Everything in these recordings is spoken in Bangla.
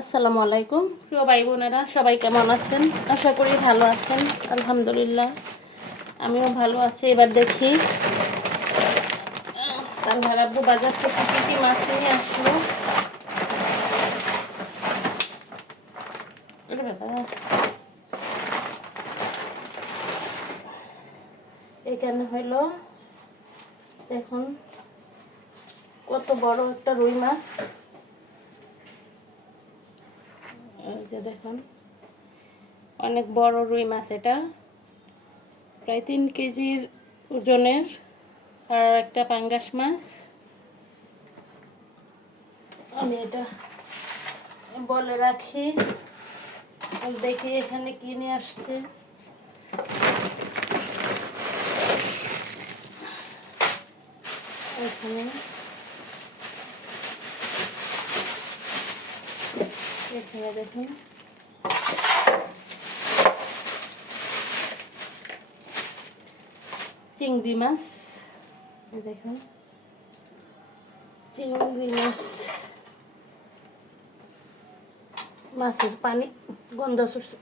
আসসালামু আলাইকুম। প্রিয় ভাই বোনেরা সবাই কেমন আছেন? আশা করি ভালো আছেন। আলহামদুলিল্লাহ, আমিও ভালো আছি। এবার দেখি কাল ভাড়াবো বাজার থেকে কী কী মাছ নিয়ে আসলো। এখানে হইল, দেখুন, কত বড় একটা রুই মাছ। যে দেখুন, অনেক বড় রুই মাছ এটা। প্রায় তিন কেজির ওজনের আর একটা পাঙ্গাস মাছ। আমি এটা বলে রাখি দেখি এখানে কিনে আসছে। এখানে এখানে দেখুন। চিংড়ি মাছ। দেখুন। চিংড়ি মাছ। মাছের পানি, গন্ধ ছুটছে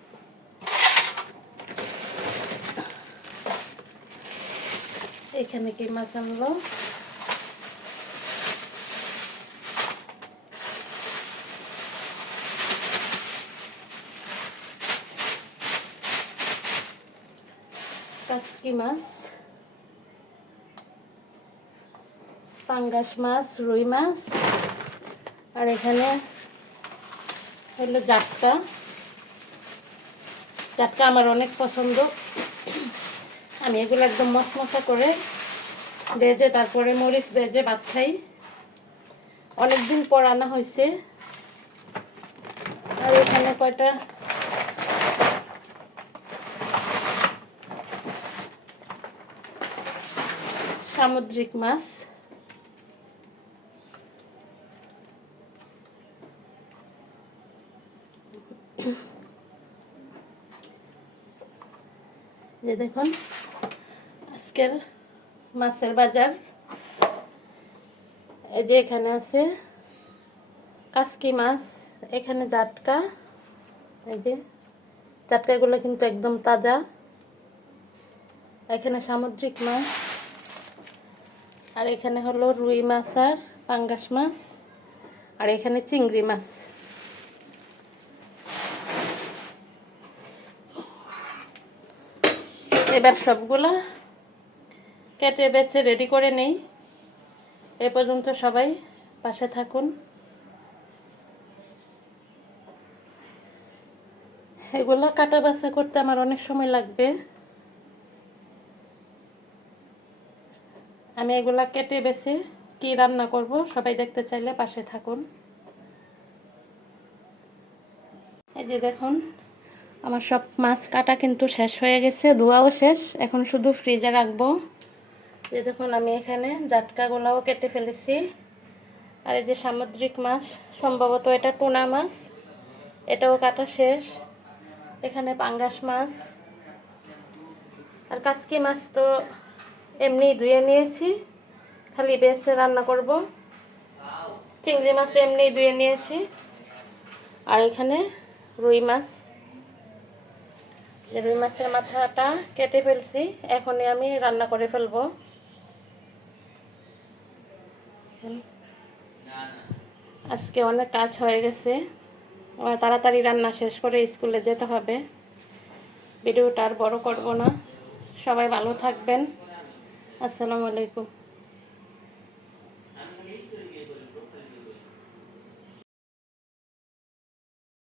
এখানে কি মাছ আনলো? কাসকি মাছ পাঙ্গাস মাছ রুই মাছ আর এখানে হলো জাটকা। জাটকা আমার অনেক পছন্দ। আমি এগুলো একদম মশমশা করে ভেজে, তারপরে মরিচ ভেজে, ভাত খাই। অনেকদিন পর আনা হয়েছে। আর এখানে কয়টা সামুদ্রিক মাছ। যে দেখুন, আজকের মাছের বাজার। এই যে এখানে আছে কাসকি মাছ, এখানে জাটকা। এই যে জাটকাগুলো কিন্তু একদম তাজা। এখানে সামুদ্রিক মাছ। আর এখানে হলো রুই মাছ আর পাঙ্গাস মাছ। আর এখানে চিংড়ি মাছ। এবার সবগুলা কেটে বেছে রেডি করে নেই। এ পর্যন্ত সবাই পাশে থাকুন। এগুলো কাটা বাছা করতে আমার অনেক সময় লাগবে। আমি এগুলা কেটে বেছে কি রান্না করব, সবাই দেখতে চাইলে পাশে থাকুন। এই যে দেখুন, আমার সব মাছ কাটা কিন্তু শেষ হয়ে গেছে, ধোয়াও শেষ। এখন শুধু ফ্রিজে রাখব। যে দেখুন, আমি এখানে জাটকাগুলাও কেটে ফেলেছি। আর এই যে সামুদ্রিক মাছ, সম্ভবত এটা টুনা মাছ, এটাও কাটা শেষ। এখানে পাঙ্গাস মাছ। আর কাসকি মাছ তো এমনি ধুয়ে নিয়েছি। খালি বেছে রান্না করব। চিংড়ি মাছ এমনি ধুয়ে নিয়েছি। আর এখানে রুই মাছ। রুই মাছের মাথাটা কেটে ফেলছি। এখনই আমি রান্না করে ফেলব। আজকে অনেক কাজ হয়ে গেছে। আমার তাড়াতাড়ি রান্না শেষ করে স্কুলে যেতে হবে। ভিডিওটা আর বড় করব না। সবাই ভালো থাকবেন। আসসালামু আলাইকুম।